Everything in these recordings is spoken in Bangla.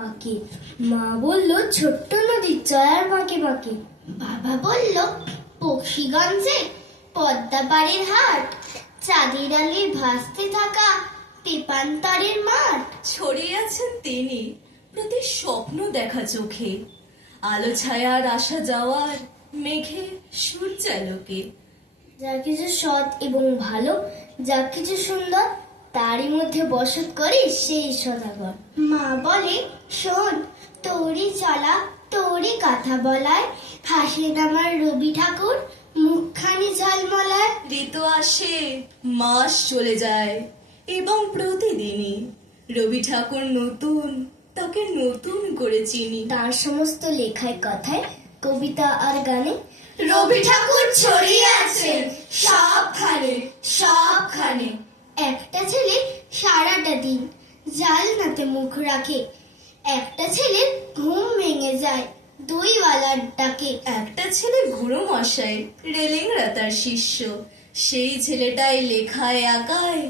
বাঁকে। মা বলল ছোট্ট নদী চয়ার বাঁকে বাঁকে। বাবা বলল বক্সিগঞ্জে পদ্মা পাড়ের হাট, চাঁদের আলোয় ভাসতে থাকা তেপান্তরের মাঠ। ছড়িয়ে আছেন তিনি প্রতি স্বপ্ন দেখা চোখে, আলো ছায়ার আসা যাওয়ার মেঘে সূর্যালোকে। যা কিছু সৎ এবং ভালো, যা কিছু সুন্দর, তারই মধ্যে বসত করে সেই সদাগর। মা বলে শোন, তোরই চলা তোরই কথা বলায় হাসেন আমার রবি ঠাকুর মুখখানি ঝলমলায়। ঋতু আসে, মাস চলে যায়, এবং প্রতিদিনই রবি ঠাকুর নতুন, তাকে নতুন করে চিনি। তার সমস্ত লেখায় কথায় কবিতা আর গানে রবি ঠাকুর ছড়িয়ে আছেন সবখানে সবখানে। একটা ছেলে সারাটা দিন জালনাতে মুখ রাখে, একটা ছেলের ঘুম ভেঙে যায় দইওয়ালার ডাকে। একটা ছেলে গুরু মশাই, রেলিংরা তার শিষ্য, সেই ছেলেটাই লেখায় আঁকায়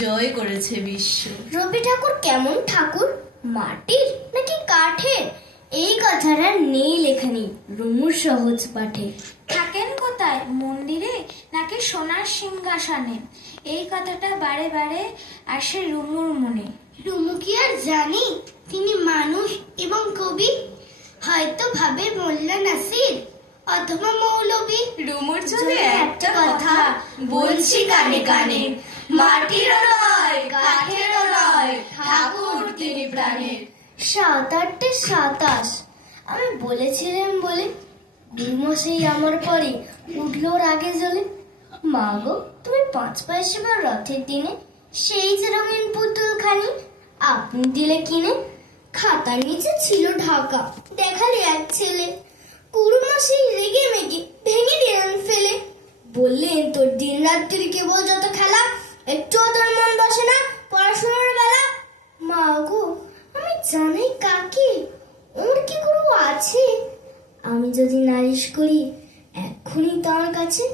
জয় করেছে বিশ্ব। রবি ঠাকুর কেমন ঠাকুর, মাটির নাকি কাঠের, এই কথাটা নেই লেখা নেই রুমুর সহজ পাঠে। থাকেন কোথায়, মন্দিরে নাকি সোনার সিংহাসনে, এই কথাটা বারে বারে আসে রুমুর মনে। রুমু কি আর জানি তিনি মানুষ এবং কবি? হয়তো ভাবে মোল্লা নাসির অথবা মৌলবী। রুমুর চলে একটা কথা বলছি কানে কানে, মাটিরও নয় কাঠেরও নয়, ঠাকুর তিনি প্রাণের। 7-8-27 আমি বলেছিলাম বলে গুরুমশাই আমার পরে উঠলোর আগে জ্বলে। মা গো, তুমি 5 পয়সা বা রথের দিনে সেই যে রঙিন পুতুল খানি আপনি দিলে কিনে। খাতার নিচে ছিল ঢাকা, দেখালে এক ছেলে, গুরুমশাই রেগে মেগে ভেঙে দিলেন ফেলে। বললেন তোর দিন রাত্রি কেবল যত খেলা, একটু তোর মন বসে না পড়াশোনার বেলা। মা গো, আমি জানাই কাকে, ওর কি গুরু আছে? আমি যদি নালিশ করি এক্ষুনি তার কাছে,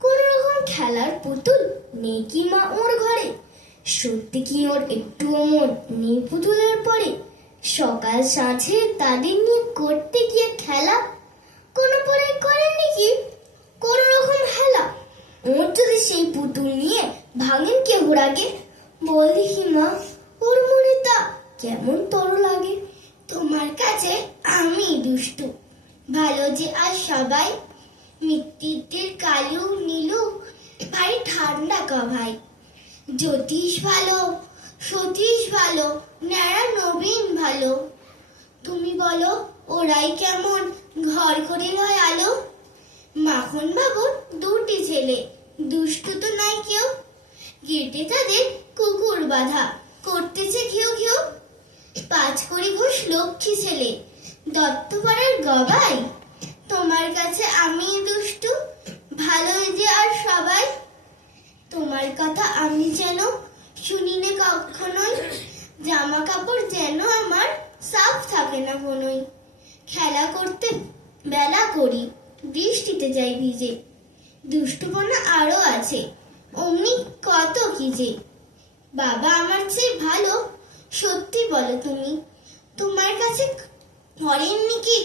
কোন রকম খেলার পুতুল নেই কি মা ওর ঘরে? সত্যি কি ওর একটুও মন নেই পুতুলের পরে? সকাল সাঁঝে তাদের নিয়ে করতে গিয়ে খেলা, কোনো পরে করেননি কি কোন রকম হেলা? ওর যদি সেই পুতুল নিয়ে ভাঙেন কেউ রাগে, বল দেখি মা ওর মনে তা কেমন তর লাগে? তোমার কাছে আমি দুষ্টু, ভালো যে আর সবাই, মৃত্যুদের কালু নীলু ভাই ঠান্ডা ক ভাই। জ্যোতিষ ভালো, সতীশ ভালো, ন্যাড়া নবীন ভালো। তুমি বলো ওরাই কেমন ঘর করে হয় আলো? মাখন বাবুর 2টি ছেলে, দুষ্টু তো নাই কেউ, গেটে তাদের কুকুর বাঁধা করতেছে ঘেউ ঘেউ। 5 কড়ি ঘোষ লক্ষ্মী ছেলে, দত্তপাড়ার গবাই। তোমার কাছে আমি দুষ্টু, ভালো যে আর সবাই। তোমার কথা আমি যেন শুনি না কখনোই, জামা কাপড় যেন আমার সাফ থাকে না কোনোই। খেলা করতে বেলা করি, বৃষ্টিতে যাই ভিজে। দুষ্টুপনা আরো আছে, অমনি কত কি যে। বাবা আমার চেয়ে ভালো, সত্যি বলো তুমি, তোমার কাছে করেননি কি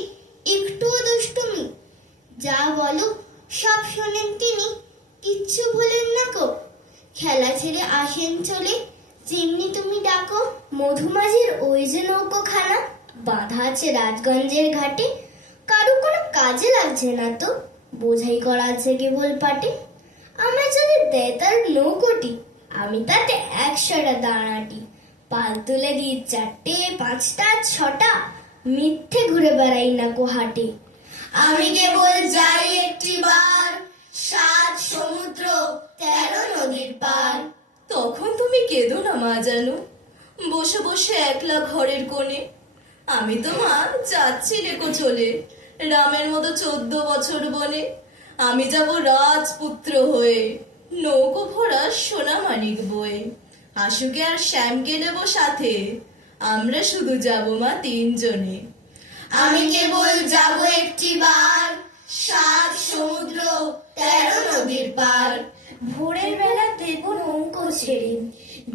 একটুও দুষ্টুমি? যা বলো সব শোনেন তিনি, কিচ্ছু ভুলেন না কো। খেলা ছেড়ে আসেন চলে, যেমনি তুমি ডাকো। মধুমাঝির ওই যে নৌকোখানা বাঁধা আছে রাজগঞ্জের ঘাটে, কারো কোনো কাজে লাগছে না তো, বোঝাই করা আছে কেবল পাটে। আমায় যদি দেয় তার নৌকোটি, আমি তাতে 100টা দাঁড়াটি, পাল তুলে দিই 4টে 5টা 6টা, মিথ্যে ঘুরে বেড়াই না কো হাটে। আমি কেবল যাই একটি বার, 7 সমুদ্র 13 নদীর পার। তখন তুমি কেঁদো না মা জানো, বসে বসে একলা ঘরের কোণে। আমি তো মা যাচ্ছি রেখো চলে, রামের মতো 14 বছর বনে। আমি যাব রাজপুত্র হয়ে, নৌকো ভরা সোনা মানিক বয়ে। আশুকে আর শ্যামকে নেব সাথে, আমরা শুধু যাব মা 3 জনে। আমি কেবল যাব একটি বার, 7 সমুদ্র 13 নদীর পার। ভোরের বেলা দেব নৌকো ছেড়ে,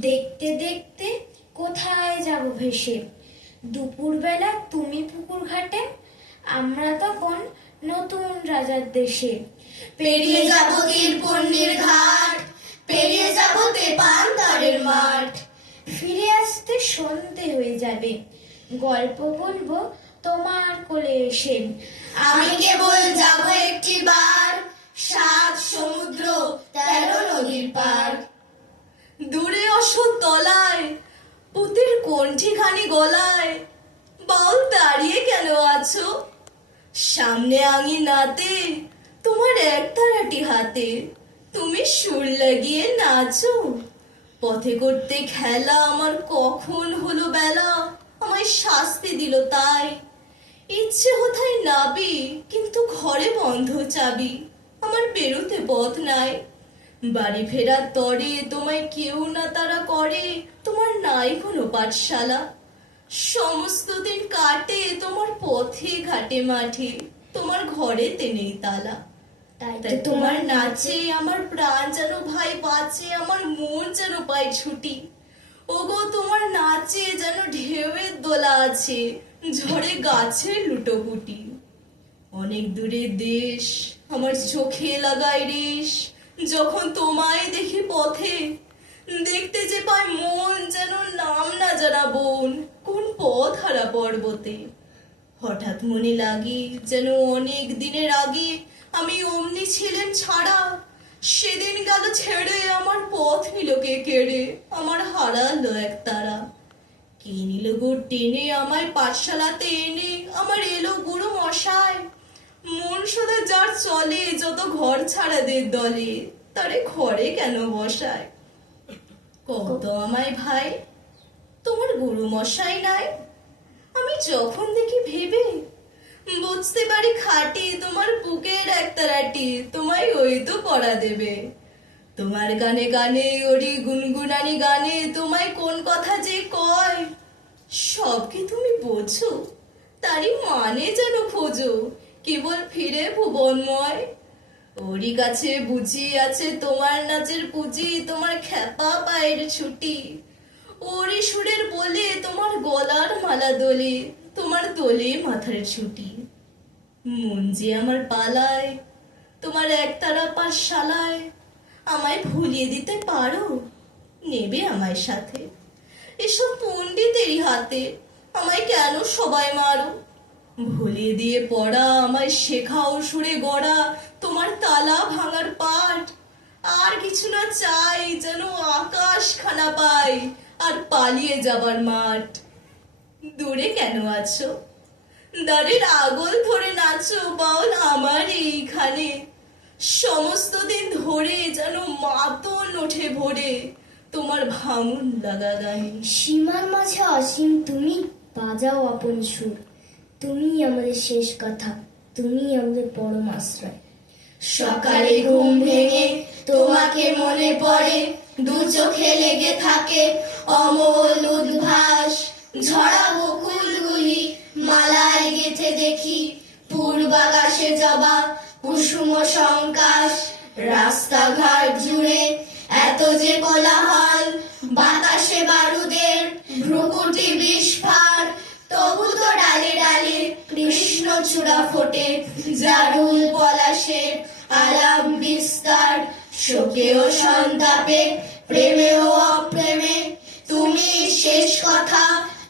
দেখতে দেখতে কোথায় যাব ভেসে। দুপুরবেলা তুমি পুকুর ঘাটে, আমরা তখন নতুন রাজার দেশে। পেরিয়ে যাব তীরপন্ডির ঘাট, পেরিয়ে যাব তেপান্তরের মাঠ। ফিরে আসতে সন্ধে হয়ে যাবে, গল্প বলবো তোমার কোলে এসে। আমি কেবল যাব একটি বার, 7 সমুদ্র 13 নদীর পার। দূরে অশোক তলায়, পুতির কণ্ঠিখানি গলায়, বাউল দাঁড়িয়ে কেন আছো? সামনে আঙিনাতে তোমার একতারাটি হাতে, তুমি সুর লাগিয়ে নাচো। পথে করতে খেলা আমার কখন হলো বেলা, আমায় শাস্তি দিল তাই। ইচ্ছে কোথায় নাবি, কিন্তু ঘরে বন্ধ চাবি, আমার বেরোতে পথ নাই। বাড়ি ফেরার তরে তোমায় কেউ না তারা করে, তোমার নাই কোনো পাঠশালা। সমস্ত দিন কাটে তোমার পথে ঘাটে মাঠে, তোমার ঘরেতে নেই তালা। তাই তোমার নাচে আমার প্রাণ যেন ভাই বাঁচে, আমার মন যেন পায় ছুটি। ওগো তোমার নাচে যেন ঢেউয়ের দোলা আছে, ঝড়ে গাছের লুটোপুটি। অনেক দূরে দেশ আমার চোখে লাগায় রেশ, যখন তোমায় দেখি পথে। দেখতে যে পায় মন যেন নাম না জানা বন, কোন পথ হারা পর্বতে। হঠাৎ মনে লাগে যেন অনেক দিনের আগে আমি অমনি ছিলেন ছাড়া। সেদিন গেল ছেড়ে আমার পথ নিল কে কেড়ে, আমার হারালো এক তারা। কে নিল গো টেনে আমায় পাঠশালাতে এনে, আমার এলো গুরু মশাই। মন সদা যার চলে যত ঘর ছাড়াদের দলে, তারে ঘরে কেন বসায়? কত আমায় ভাই, তোমার গুরু মশাই নাই? আমি যখন দেখি ভেবে বুঝতে পারি খাটি, তোমার বুকের একতারাটি তোমায় ওই তো পড়া দেবে। তোমার গানে গানে ওরি গুনগুনানি গানে, তোমায় কোন কথা যে কয়, সব কি তুমি বোঝো? তারই মানে যেন খোঁজো, কেবল ফিরে ভুবনময়। ওরই কাছে বুঝি আছে তোমার নাচের পুঁজি, তোমার খ্যাপা পায়ের ছুটি। ওরই সুরের বলে তোমার গলার মালা দোলে, তোমার দোলে মাথার ছুটি। মন যে আমার পালায় তোমার একতারা পাঠশালায়, আমায় ভুলিয়ে দিতে পারো? নেবে আমায় সাথে? এসব পণ্ডিতেরই হাতে, আমায় কেন সবাই মারো? ভুলিয়ে দিয়ে পড়া আমায় শেখাও সুরে গড়া, তোমার তালা ভাঙার পাঠ। আর কিছু না চাই, যেন আকাশ খানা পাই আর পালিয়ে যাবার মাঠ। দূরে কেন আছো? দাঁড়ের আগল ধরে নাচো বাউল আমার এইখানে। সমস্ত দিন ধরে যেন মাতন ওঠে ভোরে, তোমার ভাঙন লাগা গানে। সীমার মাঝে অসীম তুমি, বাজাও আপন সুর। তুমি আমাদের শেষ কথা, তুমি আমাদের পরম আশ্রয়। সকালে ঘুম ভেঙে তোমাকে মনে পড়ে, দু চোখে লেগে থাকে অমল উদ্ভাস। ঝরা বকুলগুলি মালায় গেথে দেখি, পূর্বাকাশে জবা কুসুম সংকাশ। রাস্তাঘাট জুড়ে এত যে কোলাহল, বাতাসে বারুদের ভ্রুকুটি বিস্ফার। তবু তো ডালে ডালে কৃষ্ণচূড়া ফোটে, জারুল পলাশের আলাম বিস্তার। শোকে ও সন্তাপে, প্রেমে ও অপ্রেমে, তুমি শেষ কথা,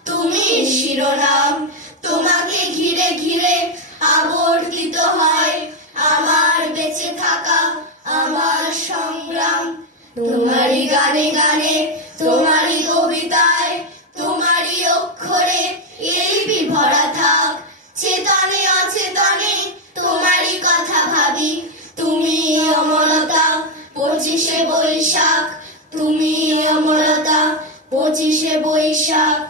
তুমি শিরোনাম। তোমাকে ঘিরে ঘিরে আবর্তিত হয় আমার বেঁচে থাকা, আমার সংগ্রাম। তোমারই গানে গানে, তোমারই কবিতায়, তোমারই অক্ষরে এই বিভরা থাক। চেতনে অচেতনে তোমারই কথা ভাবি, তুমি অমরতা 25শে বৈশাখ, তুমি অমরতা 25শে বৈশাখ।